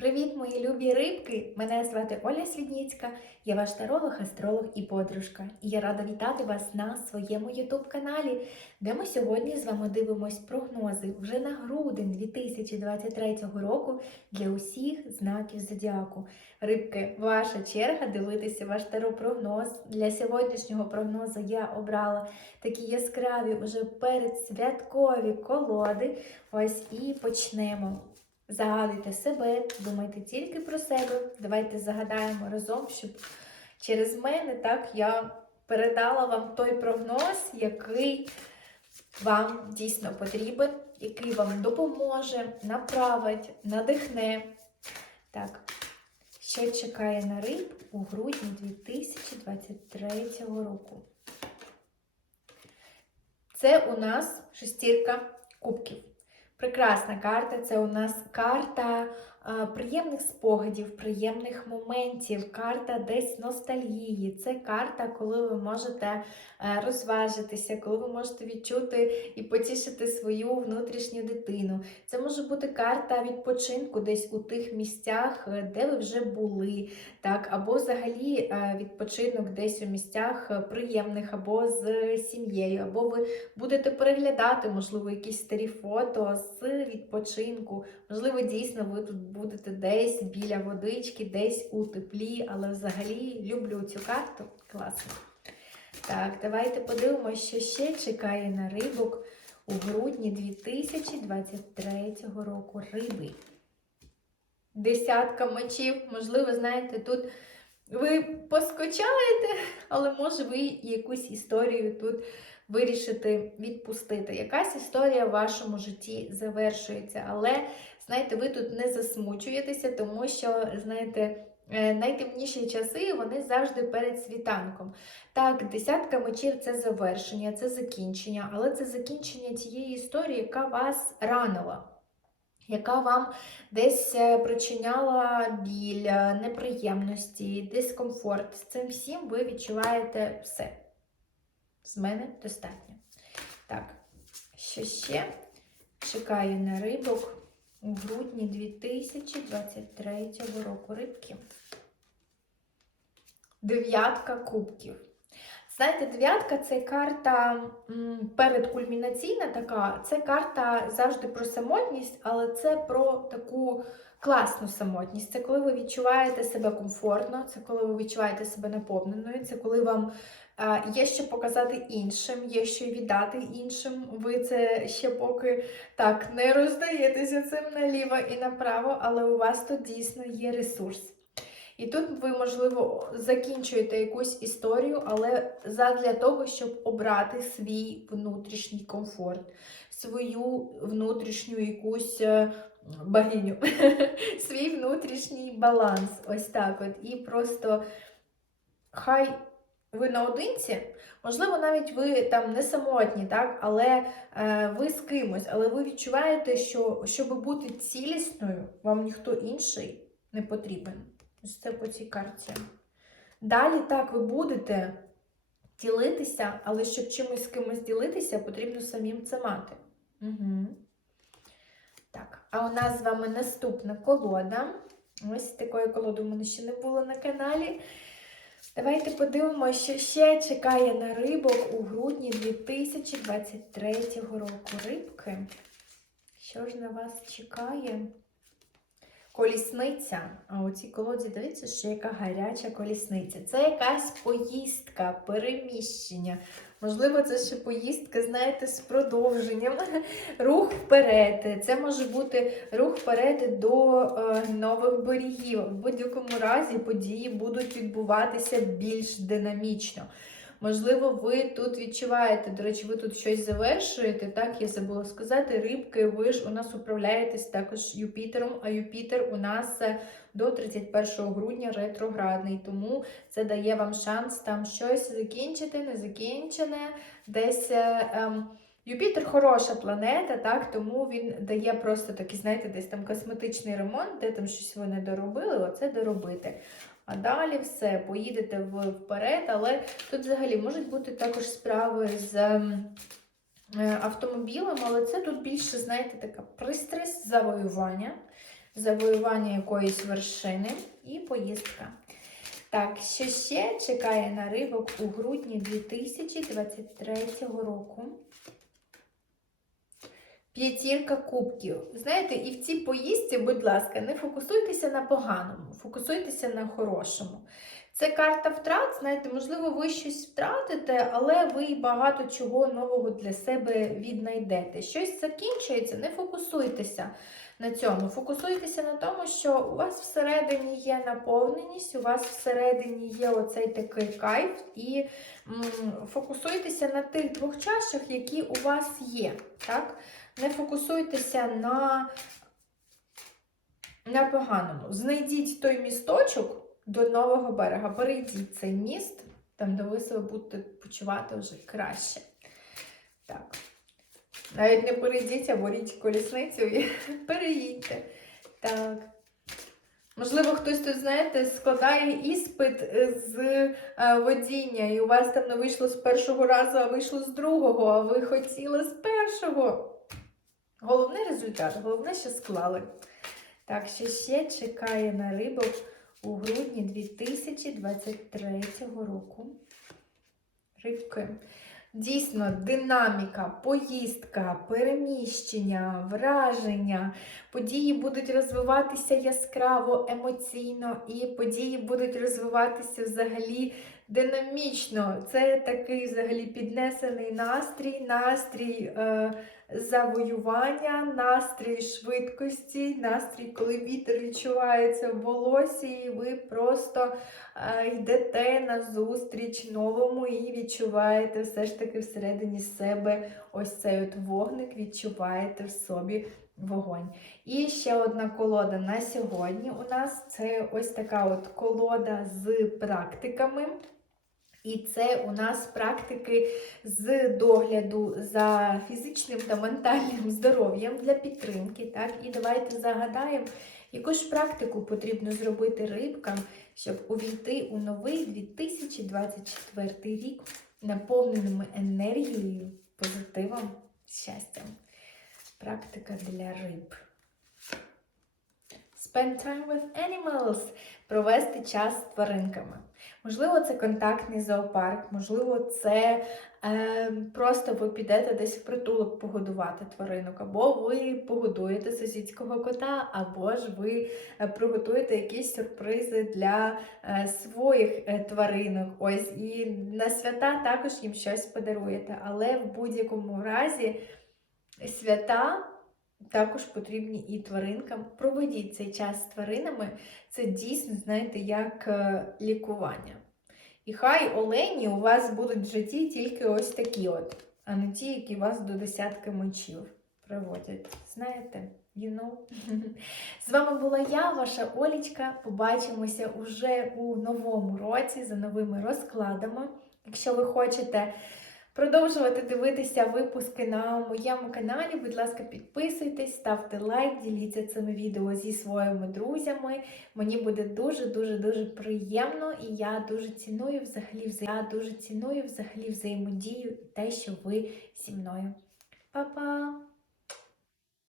Привіт, мої любі рибки! Мене звати Оля Свідніцька, я ваш таролог, астролог і подружка. І я рада вітати вас на своєму YouTube каналі, де ми сьогодні з вами дивимось прогнози вже на грудень 2023 року для усіх знаків зодіаку. Рибки, ваша черга дивитися ваш таропрогноз. Для сьогоднішнього прогнозу я обрала такі яскраві уже передсвяткові колоди. Ось і почнемо. Загадуйте себе, думайте тільки про себе. Давайте загадаємо разом, щоб через мене так я передала вам той прогноз, який вам дійсно потрібен, який вам допоможе, направить, надихне. Так, що чекає на риб у грудні 2023 року? Це у нас шестірка кубків. Прекрасна карта. Це у нас карта приємних спогадів, приємних моментів, карта десь ностальгії. Це карта, коли ви можете е, розважитися, коли ви можете відчути і потішити свою внутрішню дитину. Це може бути карта відпочинку десь у тих місцях, е, де ви вже були, так, або взагалі е, відпочинок десь у місцях е, приємних, або з сім'єю, або ви будете переглядати, можливо, якісь старі фото з відпочинку. Можливо, дійсно ви тут будете десь біля водички, десь у теплі, але взагалі люблю цю карту. Класно. Так, давайте подивимося, що ще чекає на рибок у грудні 2023 року. Риби. Десятка мечів. Можливо, знаєте, тут ви поскочаєте, але може ви якусь історію тут вирішити відпустити. Якась історія в вашому житті завершується, але, знаєте, ви тут не засмучуєтеся, тому що, знаєте, е, найтемніші часи вони завжди перед світанком. Так, десятка мечів це завершення, це закінчення, але це закінчення тієї історії, яка вас ранила. Яка вам десь е, причиняла біль, е, неприємності, дискомфорт. З цим всім ви відчуваєте все. З мене достатньо. Так, що ще чекаю на рибок у грудні 2023 року рибки. Дев'ятка кубків. Знаєте, дев'ятка це карта передкульмінаційна така, це карта завжди про самотність, але це про таку класну самотність. Це коли ви відчуваєте себе комфортно, це коли ви відчуваєте себе наповненою, це коли вам є що показати іншим, є що віддати іншим. Ви це ще поки так не роздаєтеся цим наліво і направо, але у вас тут дійсно є ресурс. І тут ви, можливо, закінчуєте якусь історію, але задля того, щоб обрати свій внутрішній комфорт, свою внутрішню якусь е, богиню, свій внутрішній баланс. Ось так от. І просто хай ви наодинці, можливо, навіть ви там не самотні, так? але е, ви з кимось, але ви відчуваєте, що щоб бути цілісною, вам ніхто інший не потрібен. Ось це по цій карті. Далі так ви будете ділитися, але щоб чимось з кимось ділитися, потрібно самим це мати. Угу. Так, а у нас з вами наступна колода. Ось такої колоди у мене ще не було на каналі. Давайте подивимося, що ще чекає на рибок у грудні 2023 року. Рибки. Що ж на вас чекає? Колісниця. А у цій колоді дивіться, що яка гаряча колісниця. Це якась поїздка, переміщення. Можливо, це ще поїздка, знаєте, з продовженням. Рух вперед. Це може бути рух вперед до е, нових берегів. В будь-якому разі події будуть відбуватися більш динамічно. Можливо, ви тут відчуваєте, до речі, ви тут щось завершуєте, так, я забула сказати, рибки, ви ж у нас управляєтесь також Юпітером, а Юпітер у нас е, до 31 грудня ретроградний, тому це дає вам шанс там щось закінчити, не закінчене, десь. е, ем, Юпітер хороша планета, так, тому він дає просто такий, знаєте, десь там косметичний ремонт, де там щось ви не доробили, оце доробити. А далі все, поїдете вперед, але тут взагалі можуть бути також справи з ем, е, автомобілем, але це тут більше, знаєте, така пристрасть завоювання. завоювання якоїсь вершини і поїздка. Так, що ще чекає на рибок у грудні 2023 року? П'ятірка кубків. Знаєте, і в цій поїздці, будь ласка, не фокусуйтеся на поганому, фокусуйтеся на хорошому. Це карта втрат, знаєте, можливо, ви щось втратите, але ви багато чого нового для себе віднайдете. Щось закінчується, не фокусуйтеся на цьому. Фокусуйтеся на тому, що у вас всередині є наповненість, у вас всередині є оцей такий кайф, і м, фокусуйтеся на тих двох чашах, які у вас є. Так? Не фокусуйтеся на, на поганому. Знайдіть той місточок до нового берега. Перейдіть цей міст, там, де ви себе будете почувати вже краще. Так. Навіть не перейдіть, а беріть колісницю і переїдьте. Так. Можливо, хтось тут, знаєте, складає іспит з е, водіння, і у вас там не вийшло з першого разу, а вийшло з другого, а ви хотіли з першого. Головний результат, головне, що склали. Так, що ще чекає на рибок у грудні 2023 року. Рибки. Дійсно, динаміка, поїздка, переміщення, враження. Події будуть розвиватися яскраво, емоційно, і події будуть розвиватися взагалі динамічно. Це такий взагалі піднесений настрій, настрій е, завоювання, настрій швидкості, настрій, коли вітер відчувається в волосі, і ви просто е, йдете на зустріч новому і відчуваєте все ж таки всередині себе ось цей от вогник, відчуваєте в собі вогонь. І ще одна колода на сьогодні у нас це ось така от колода з практиками. І це у нас практики з догляду за фізичним та ментальним здоров'ям для підтримки. Так? І давайте загадаємо, яку ж практику потрібно зробити рибкам, щоб увійти у новий 2024 рік наповненими енергією, позитивом, щастям. Практика для риб. Spend time with animals. Провести час з тваринками. Можливо, це контактний зоопарк, можливо, це е, просто ви підете десь в притулок погодувати тваринок, або ви погодуєте сусідського кота, або ж ви е, приготуєте якісь сюрпризи для е, своїх е, тваринок. Ось і на свята також їм щось подаруєте. Але в будь-якому разі свята. Також потрібні і тваринкам. Проведіть цей час з тваринами. Це дійсно, знаєте, як е, лікування. І хай олені у вас будуть в житті тільки ось такі от, а не ті, які вас до десятки мечів приводять. Знаєте? You know? З вами була я, ваша Олічка. Побачимося уже у новому році за новими розкладами. Якщо ви хочете продовжувати дивитися випуски на моєму каналі. Будь ласка, підписуйтесь, ставте лайк, діліться цими відео зі своїми друзями. Мені буде дуже-дуже дуже приємно, і я дуже ціную взагалі я дуже ціную взагалі взаємодію і те, що ви зі мною. Па-па!